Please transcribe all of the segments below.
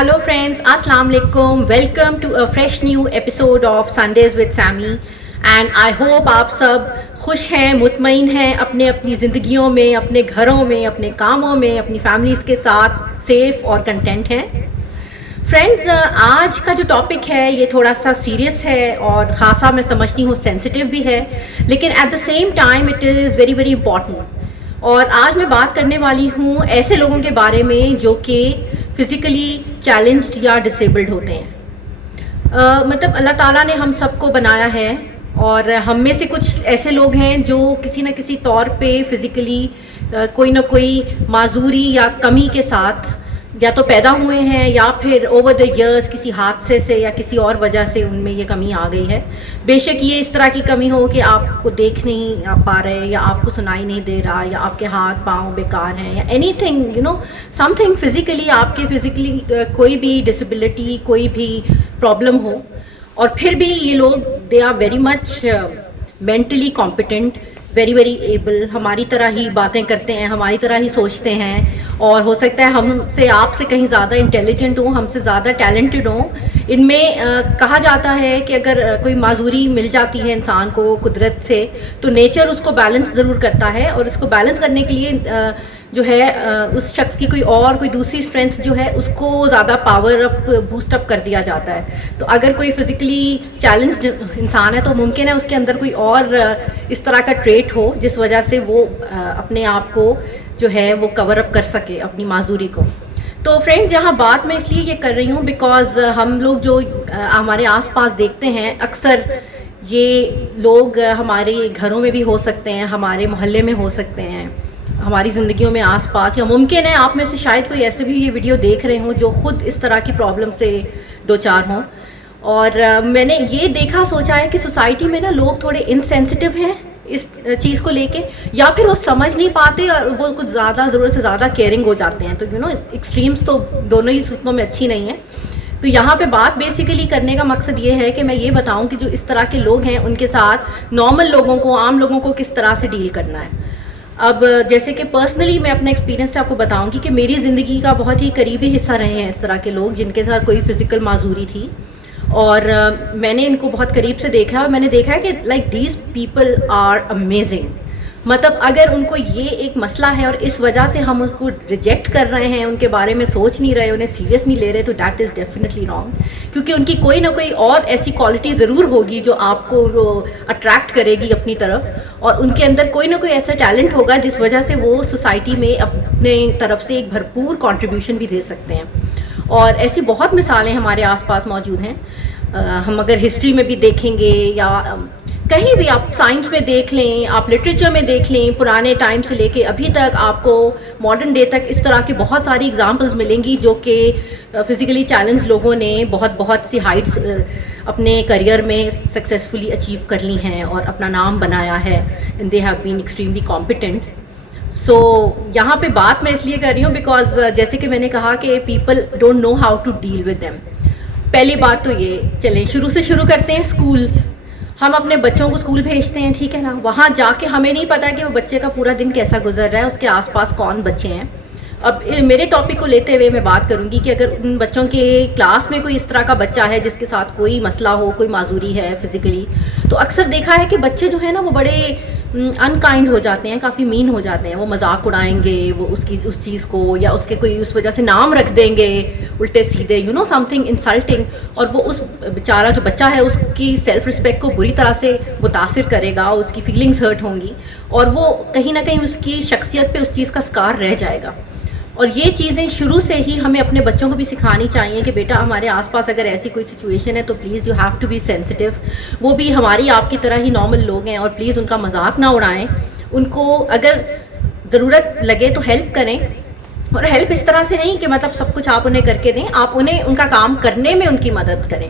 Hello friends, Assalamu alaikum. Welcome to a fresh new episode of Sundays with Sammy. And I hope آپ سب خوش ہیں, مطمئن ہیں اپنے اپنی زندگیوں میں, اپنے گھروں میں, اپنے کاموں میں, اپنی فیملیز کے ساتھ سیف اور کنٹینٹ ہیں. فرینڈز, آج کا جو ٹاپک ہے یہ تھوڑا سا سیریس ہے اور خاصا میں سمجھتی ہوں سینسٹیو بھی ہے, لیکن at the same time it is very very important. اور آج میں بات کرنے والی ہوں ایسے لوگوں کے بارے میں جو کہ فزیکلی چیلنجڈ یا ڈسیبلڈ ہوتے ہیں. مطلب اللہ تعالیٰ نے ہم سب کو بنایا ہے اور ہم میں سے کچھ ایسے لوگ ہیں جو کسی نہ کسی طور پہ فزیکلی کوئی نہ کوئی معذوری یا کمی کے ساتھ یا تو پیدا ہوئے ہیں یا پھر اوور دا ایئرس کسی حادثے سے یا کسی اور وجہ سے ان میں یہ کمی آ گئی ہے. بے شک یہ اس طرح کی کمی ہو کہ آپ کو دیکھ نہیں پا رہے یا آپ کو سنائی نہیں دے رہا یا آپ کے ہاتھ پاؤں بیکار ہیں یا any thing some thing physically آپ کے فزیکلی کوئی بھی ڈسیبلٹی کوئی بھی پرابلم ہو, اور پھر بھی یہ لوگ they are very much mentally competent, very very able, ہماری طرح ہی باتیں کرتے ہیں, ہماری طرح ہی سوچتے ہیں, اور ہو سکتا ہے ہم سے آپ سے کہیں زیادہ انٹیلیجنٹ ہوں, ہم سے زیادہ ٹیلنٹڈ ہوں. ان میں کہا جاتا ہے کہ اگر کوئی معذوری مل جاتی ہے انسان کو قدرت سے تو نیچر اس کو بیلنس ضرور کرتا ہے, اور اس کو بیلنس کرنے کے لیے جو ہے اس شخص کی کوئی دوسری اسٹرینتھ جو ہے اس کو زیادہ پاور اپ بوسٹ اپ کر دیا جاتا ہے. تو اگر کوئی فزیکلی چیلنجڈ انسان ہے تو ممکن ہے اس کے اندر کوئی اور اس طرح کا ٹریٹ ہو جس وجہ سے وہ اپنے آپ کو جو ہے وہ کور اپ کر سکے اپنی معذوری کو. تو فرینڈز, یہاں بات میں اس لیے یہ کر رہی ہوں بیکاز ہم لوگ جو ہمارے آس پاس دیکھتے ہیں اکثر یہ لوگ ہمارے گھروں میں بھی ہو سکتے ہیں, ہمارے محلے میں ہو سکتے ہیں, ہماری زندگیوں میں آس پاس, یا ممکن ہے آپ میں سے شاید کوئی ایسے بھی یہ ویڈیو دیکھ رہے ہوں جو خود اس طرح کی پرابلم سے دو چار ہوں. اور میں نے یہ دیکھا سوچا ہے کہ سوسائٹی میں نا لوگ تھوڑے انسینسٹیو ہیں اس چیز کو لے کے, یا پھر وہ سمجھ نہیں پاتے اور وہ کچھ زیادہ ضرورت سے زیادہ کیئرنگ ہو جاتے ہیں. تو ایکسٹریمس تو دونوں ہی صورتوں میں اچھی نہیں ہیں. تو یہاں پہ بات بیسیکلی کرنے کا مقصد یہ ہے کہ میں یہ بتاؤں کہ جو اس طرح کے لوگ ہیں ان کے ساتھ نارمل لوگوں کو, عام لوگوں کو کس طرح سے ڈیل کرنا ہے. اب جیسے کہ پرسنلی میں اپنے ایکسپیرینس سے آپ کو بتاؤں گی کہ میری زندگی کا بہت ہی قریبی حصہ رہے ہیں اس طرح کے لوگ جن کے ساتھ کوئی فزیکل معذوری تھی, اور میں نے ان کو بہت قریب سے دیکھا ہے, اور میں نے دیکھا ہے کہ like these people are amazing. مطلب اگر ان کو یہ ایک مسئلہ ہے اور اس وجہ سے ہم ان کو ریجیکٹ کر رہے ہیں, ان کے بارے میں سوچ نہیں رہے, انہیں سیریس نہیں لے رہے, تو دیٹ از ڈیفینیٹلی رانگ. کیونکہ ان کی کوئی نہ کوئی اور ایسی کوالٹی ضرور ہوگی جو آپ کو اٹریکٹ کرے گی اپنی طرف, اور ان کے اندر کوئی نہ کوئی ایسا ٹیلنٹ ہوگا جس وجہ سے وہ سوسائٹی میں اپنے طرف سے ایک بھرپور کنٹریبیوشن بھی دے سکتے ہیں. اور ایسی بہت مثالیں ہمارے آس پاس موجود ہیں. ہم اگر ہسٹری میں بھی دیکھیں گے یا کہیں بھی, آپ سائنس میں دیکھ لیں, آپ لٹریچر میں دیکھ لیں, پرانے ٹائم سے لے کے ابھی تک آپ کو ماڈرن ڈے تک اس طرح کی بہت ساری اگزامپلز ملیں گی جو کہ فزیکلی چیلنج لوگوں نے بہت سی ہائٹس اپنے کریئر میں سکسیزفلی اچیو کر لی ہیں اور اپنا نام بنایا ہے. And they have been extremely competent. So یہاں پہ بات میں اس لیے کر رہی ہوں بیکاز جیسے کہ میں نے کہا کہ people don't know how to deal with them. پہلی بات تو یہ, چلیں شروع کرتے ہیں. اسکولس, ہم اپنے بچوں کو اسکول بھیجتے ہیں, ٹھیک ہے نا, وہاں جا کے ہمیں نہیں پتا کہ وہ بچے کا پورا دن کیسا گزر رہا ہے, اس کے آس پاس کون بچے ہیں. اب میرے ٹاپک کو لیتے ہوئے میں بات کروں گی کہ اگر ان بچوں کے کلاس میں کوئی اس طرح کا بچہ ہے جس کے ساتھ کوئی مسئلہ ہو, کوئی معذوری ہے فزیکلی, تو اکثر دیکھا ہے کہ بچے جو ہیں نا وہ بڑے انکائنڈ ہو جاتے ہیں, کافی مین ہو جاتے ہیں. وہ مذاق اڑائیں گے وہ اس چیز کو, یا اس کے کوئی اس وجہ سے نام رکھ دیں گے الٹے سیدھے, سم تھنگ انسلٹنگ, اور وہ اس بیچارہ جو بچہ ہے اس کی سیلف رسپیکٹ کو بری طرح سے متاثر کرے گا, اس کی فیلنگز ہرٹ ہوں گی, اور وہ کہیں نہ کہیں اس کی شخصیت پہ اس چیز کا اسکار رہ جائے گا. اور یہ چیزیں شروع سے ہی ہمیں اپنے بچوں کو بھی سکھانی چاہیے کہ بیٹا ہمارے آس پاس اگر ایسی کوئی سچویشن ہے تو please you have to be sensitive. وہ بھی ہماری آپ کی طرح ہی نارمل لوگ ہیں, اور پلیز ان کا مذاق نہ اڑائیں. ان کو اگر ضرورت لگے تو ہیلپ کریں, اور ہیلپ اس طرح سے نہیں کہ مطلب سب کچھ آپ انہیں کر کے دیں, آپ انہیں ان کا کام کرنے میں ان کی مدد کریں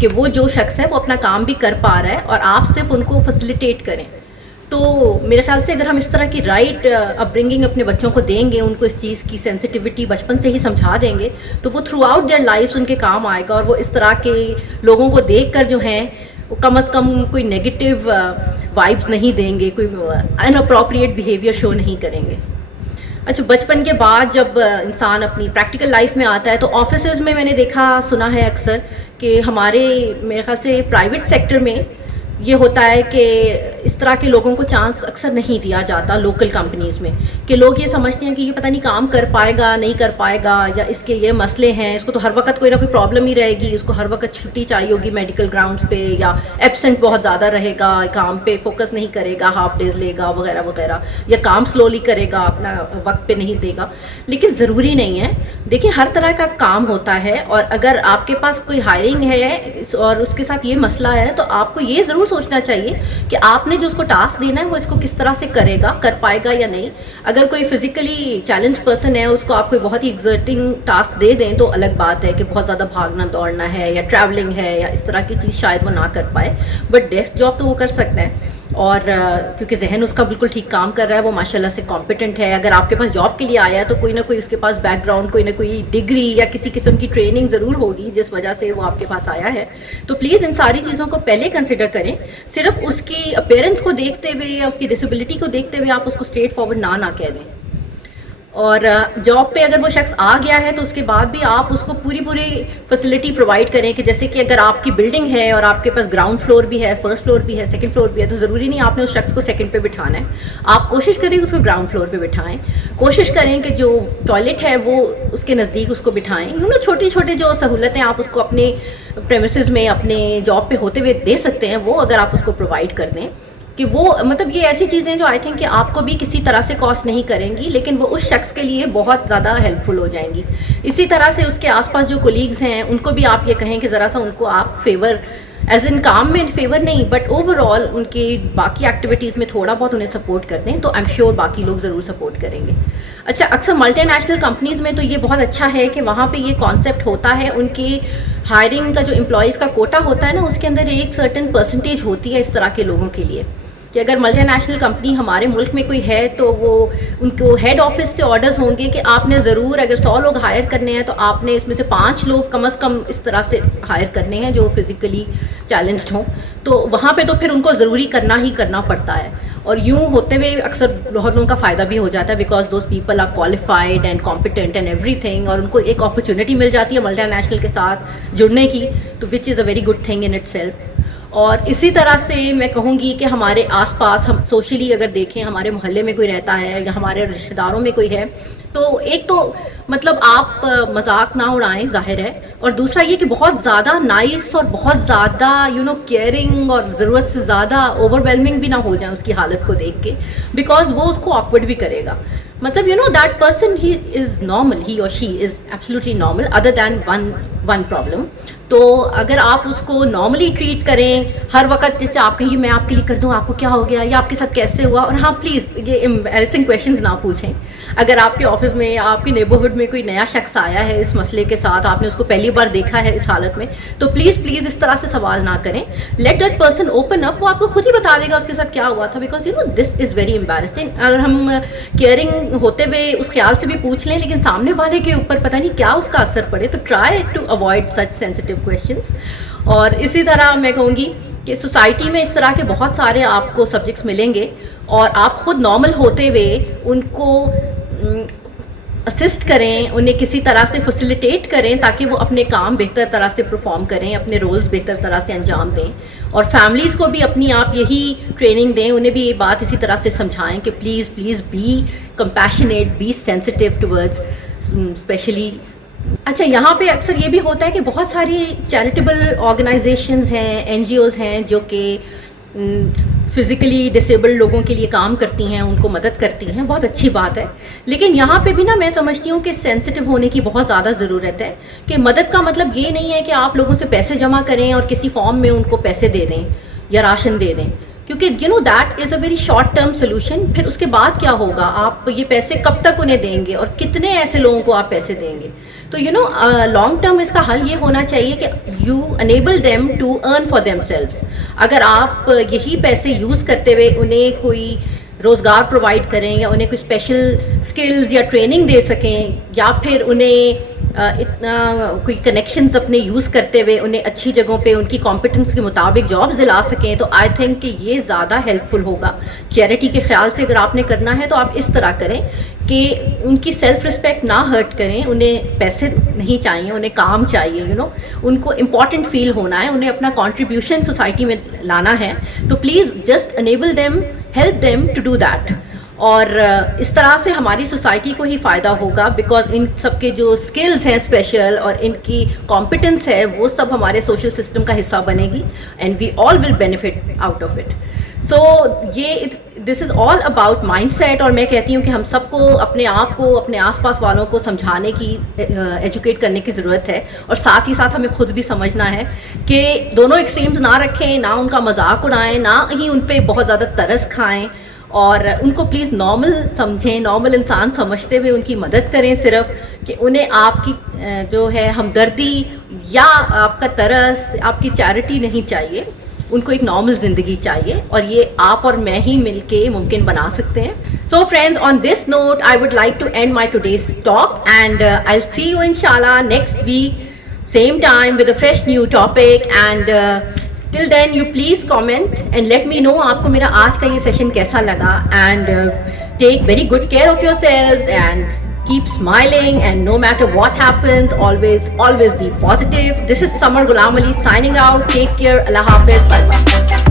کہ وہ جو شخص ہے وہ اپنا کام بھی کر پا رہا ہے, اور آپ صرف ان کو فیسیلیٹیٹ کریں. تو میرے خیال سے اگر ہم اس طرح کی رائٹ اپ برنگنگ اپنے بچوں کو دیں گے, ان کو اس چیز کی سینسٹیوٹی بچپن سے ہی سمجھا دیں گے, تو وہ تھرو آؤٹ دیئر لائفس ان کے کام آئے گا, اور وہ اس طرح کے لوگوں کو دیکھ کر جو ہیں وہ کم از کم کوئی نیگیٹو وائبس نہیں دیں گے, کوئی ان اپروپریٹ بیہیویئر شو نہیں کریں گے. اچھا بچپن کے بعد جب انسان اپنی پریکٹیکل لائف میں آتا ہے تو آفیسز میں نے دیکھا سنا ہے اکثر کہ ہمارے میرے خیال سے پرائیویٹ سیکٹر میں یہ ہوتا ہے کہ اس طرح کے لوگوں کو چانس اکثر نہیں دیا جاتا لوکل کمپنیز میں، کہ لوگ یہ سمجھتے ہیں کہ یہ پتہ نہیں کام کر پائے گا نہیں کر پائے گا، یا اس کے یہ مسئلے ہیں، اس کو تو ہر وقت کوئی نہ کوئی پرابلم ہی رہے گی، اس کو ہر وقت چھٹی چاہیے ہوگی میڈیکل گراؤنڈس پہ، یا ایبسنٹ بہت زیادہ رہے گا، کام پہ فوکس نہیں کرے گا، ہاف ڈیز لے گا وغیرہ وغیرہ، یا کام سلولی کرے گا، اپنا وقت پہ نہیں دے گا. لیکن ضروری نہیں ہے. دیکھیں ہر طرح کا کام ہوتا ہے، اور اگر آپ کے پاس کوئی ہائرنگ ہے اور اس کے ساتھ یہ مسئلہ ہے تو آپ کو یہ ضرور سوچنا چاہیے کہ آپ نے جو اس کو ٹاسک دینا ہے وہ اس کو کس طرح سے کرے گا، کر پائے گا یا نہیں. اگر کوئی فزیکلی چیلنج پرسن ہے، اس کو آپ کوئی بہت ہی ایگزرٹنگ ٹاسک دے دیں تو الگ بات ہے کہ بہت زیادہ بھاگنا دوڑنا ہے یا ٹریولنگ ہے یا اس طرح کی چیز شاید وہ نہ کر پائے، بٹ ڈیسک جاب تو وہ کر سکتا ہے. اور کیونکہ ذہن اس کا بالکل ٹھیک کام کر رہا ہے، وہ ماشاء اللہ سے کمپیٹنٹ ہے. اگر آپ کے پاس جاب کے لیے آیا ہے تو کوئی نہ کوئی اس کے پاس بیک گراؤنڈ، کوئی نہ کوئی ڈگری یا کسی قسم کی ٹریننگ ضرور ہوگی جس وجہ سے وہ آپ کے پاس آیا ہے. تو پلیز ان ساری چیزوں کو پہلے کنسیڈر کریں. صرف اس کی اپیرنس کو دیکھتے ہوئے یا اس کی ڈسیبلٹی کو دیکھتے ہوئے آپ اس کو اسٹریٹ فارورڈ نہ کہہ دیں. اور جاب پہ اگر وہ شخص آ گیا ہے تو اس کے بعد بھی آپ اس کو پوری فیسلٹی پرووائڈ کریں، کہ جیسے کہ اگر آپ کی بلڈنگ ہے اور آپ کے پاس گراؤنڈ فلور بھی ہے، فرسٹ فلور بھی ہے، سیکنڈ فلور بھی ہے، تو ضروری نہیں آپ نے اس شخص کو سیکنڈ پہ بٹھانا ہے. آپ کوشش کریں اس کو گراؤنڈ فلور پہ بٹھائیں. کوشش کریں کہ جو ٹوائلٹ ہے وہ اس کے نزدیک اس کو بٹھائیں. چھوٹی چھوٹی جو سہولتیں آپ اس کو اپنے پریمیسز میں اپنے جاب پہ ہوتے ہوئے دے سکتے ہیں، وہ اگر آپ اس کو پرووائڈ کر دیں، کہ وہ مطلب یہ ایسی چیزیں جو آئی تھنک کہ آپ کو بھی کسی طرح سے کاسٹ نہیں کریں گی، لیکن وہ اس شخص کے لیے بہت زیادہ ہیلپ فل ہو جائیں گی. اسی طرح سے اس کے آس پاس جو کولیگز ہیں ان کو بھی آپ یہ کہیں کہ ذرا سا ان کو آپ فیور، ایز ان کام میں فیور نہیں بٹ اوور آل ان کی باقی ایکٹیویٹیز میں تھوڑا بہت انہیں سپورٹ کر دیں، تو آئی ایم شیور باقی لوگ ضرور سپورٹ کریں گے. اچھا اکثر ملٹی نیشنل کمپنیز میں تو یہ بہت اچھا ہے کہ وہاں پہ یہ کانسیپٹ ہوتا ہے، ان کی ہائرنگ کا جو امپلائیز کا کوٹا ہوتا ہے نا، اس کے اندر ایک سرٹن پرسنٹیج ہوتی ہے اس طرح کے لوگوں کے لیے، کہ اگر ملٹی نیشنل کمپنی ہمارے ملک میں کوئی ہے تو وہ ان کو ہیڈ آفس سے آرڈرز ہوں گے کہ آپ نے ضرور اگر 100 لوگ ہائر کرنے ہیں تو آپ نے اس میں سے 5 لوگ کم از کم اس طرح سے ہائر کرنے ہیں جو فزیکلی چیلنجڈ ہوں. تو وہاں پہ تو پھر ان کو ضروری کرنا ہی کرنا پڑتا ہے. اور یوں ہوتے ہوئے اکثر بہت لوگوں کا فائدہ بھی ہو جاتا ہے، because those people are qualified and competent and everything, اور ان کو ایک اپرچونیٹی مل جاتی ہے ملٹی نیشنل کے ساتھ جڑنے کی، تو which is a very good thing in itself. اور اسی طرح سے میں کہوں گی کہ ہمارے آس پاس ہم سوشلی اگر دیکھیں، ہمارے محلے میں کوئی رہتا ہے یا ہمارے رشتہ داروں میں کوئی ہے، تو ایک تو مطلب آپ مذاق نہ اڑائیں ظاہر ہے، اور دوسرا یہ کہ بہت زیادہ نائس اور بہت زیادہ کیئرنگ اور ضرورت سے زیادہ اوور ویلمنگ بھی نہ ہو جائیں اس کی حالت کو دیکھ کے، بیکاز وہ اس کو آکورڈ بھی کرے گا. مطلب that person he is normal, he اور she is absolutely normal other than one problem. تو اگر آپ اس کو نارملی ٹریٹ کریں ہر وقت، جیسے آپ کہیں میں آپ کے لیے کر دوں، آپ کو کیا ہو گیا یا آپ کے ساتھ کیسے ہوا، اور ہاں پلیز یہ ایمبیرسنگ کویشچنز نہ پوچھیں. اگر آپ کے آفس میں یا آپ کے نیبرہڈ میں کوئی نیا شخص آیا ہے اس مسئلے کے ساتھ، آپ نے اس کو پہلی بار دیکھا ہے اس حالت میں، تو پلیز اس طرح سے سوال نہ کریں. Let that person open up, وہ آپ کو خود ہی بتا دے گا اس کے ساتھ کیا ہوا تھا، because this is very embarrassing. اگر ہم کیئرنگ ہوتے ہوئے اس خیال سے بھی پوچھ لیں لیکن سامنے والے کے اوپر پتہ نہیں کیا اس کا اثر پڑے، تو try to avoid such sensitive questions. اور اسی طرح میں کہوں گی کہ سوسائٹی میں اس طرح کے بہت سارے آپ کو سبجیکٹس ملیں گے، اور آپ خود نارمل ہوتے ہوئے ان کو اسسٹ کریں، انہیں کسی طرح سے فیسیلیٹیٹ کریں تاکہ وہ اپنے کام بہتر طرح سے پرفارم کریں، اپنے رولز بہتر طرح سے انجام دیں. اور فیملیز کو بھی اپنی آپ یہی ٹریننگ دیں، انہیں بھی یہ بات اسی طرح سے سمجھائیں کہ please be compassionate, be sensitive towards especially. اچھا یہاں پہ اکثر یہ بھی ہوتا ہے کہ بہت ساری چیریٹیبل آرگنائزیشنز ہیں، این جی اوز ہیں جو کہ فزیکلی ڈسیبلڈ لوگوں کے لیے کام کرتی ہیں، ان کو مدد کرتی ہیں، بہت اچھی بات ہے. لیکن یہاں پہ بھی میں سمجھتی ہوں کہ سینسٹیو ہونے کی بہت زیادہ ضرورت ہے، کہ مدد کا مطلب یہ نہیں ہے کہ آپ لوگوں سے پیسے جمع کریں اور کسی فارم میں ان کو پیسے دے دیں یا راشن دے دیں، کیونکہ that is a very short term solution. پھر اس کے بعد کیا ہوگا، آپ یہ پیسے کب تک انہیں دیں گے اور کتنے ایسے لوگوں کو آپ پیسے دیں گے. تو لانگ ٹرم اس کا حل یہ ہونا چاہیے کہ you enable them to earn for themselves. اگر آپ یہی پیسے یوز کرتے ہوئے انہیں کوئی روزگار پرووائڈ کریں یا انہیں کوئی اسپیشل اسکلز یا ٹریننگ دے سکیں، یا پھر انہیں اتنا کوئی کنیکشنز اپنے یوز کرتے ہوئے انہیں اچھی جگہوں پہ ان کی کمپٹنس کے مطابق جابس دلا سکیں, تو آئی تھنک کہ یہ زیادہ ہیلپ فل ہوگا. چیریٹی کے خیال سے اگر آپ نے کرنا ہے تو آپ اس طرح کریں کہ ان کی سیلف رسپیکٹ نہ ہرٹ کریں. انہیں پیسے نہیں چاہیے, انہیں کام چاہیے, ان کو امپورٹنٹ فیل ہونا ہے, انہیں اپنا کنٹریبیوشن سوسائٹی میں لانا ہے. تو please just enable them, help them to do that. اور اس طرح سے ہماری سوسائٹی کو ہی فائدہ ہوگا, بیکاز ان سب کے جو اسکلز ہیں اسپیشل اور ان کی کمپٹنس ہے وہ سب ہمارے سوشل سسٹم کا حصہ بنے گی, and we all will benefit out of it. So یہ this is all about mindset. اور میں کہتی ہوں کہ ہم سب کو اپنے آپ کو, اپنے آس پاس والوں کو سمجھانے کی, ایجوکیٹ کرنے کی ضرورت ہے, اور ساتھ ہی ساتھ ہمیں خود بھی سمجھنا ہے کہ دونوں ایکسٹریمز نہ رکھیں, نہ ان کا مذاق اڑائیں, نہ ہی ان پہ بہت زیادہ ترس کھائیں, اور ان کو پلیز نارمل سمجھیں, نارمل انسان سمجھتے ہوئے ان کی مدد کریں, صرف کہ انہیں آپ کی جو ہے ہمدردی یا آپ کا ترس, آپ کی چیریٹی نہیں چاہیے, ان کو ایک نارمل زندگی چاہیے, اور یہ آپ اور میں ہی مل کے ممکن بنا سکتے ہیں. So friends, on this note I would like to end my today's talk, and I will see you انشاءاللہ next week same time with a fresh new topic. And till then you please comment and let me know آپ کو میرا آج کا یہ session کیسا لگا, and take very good care of yourselves and keep smiling, and no matter what happens, always be positive. This is Samar Ghulam Ali signing out. Take care. Allah Hafiz. Bye bye.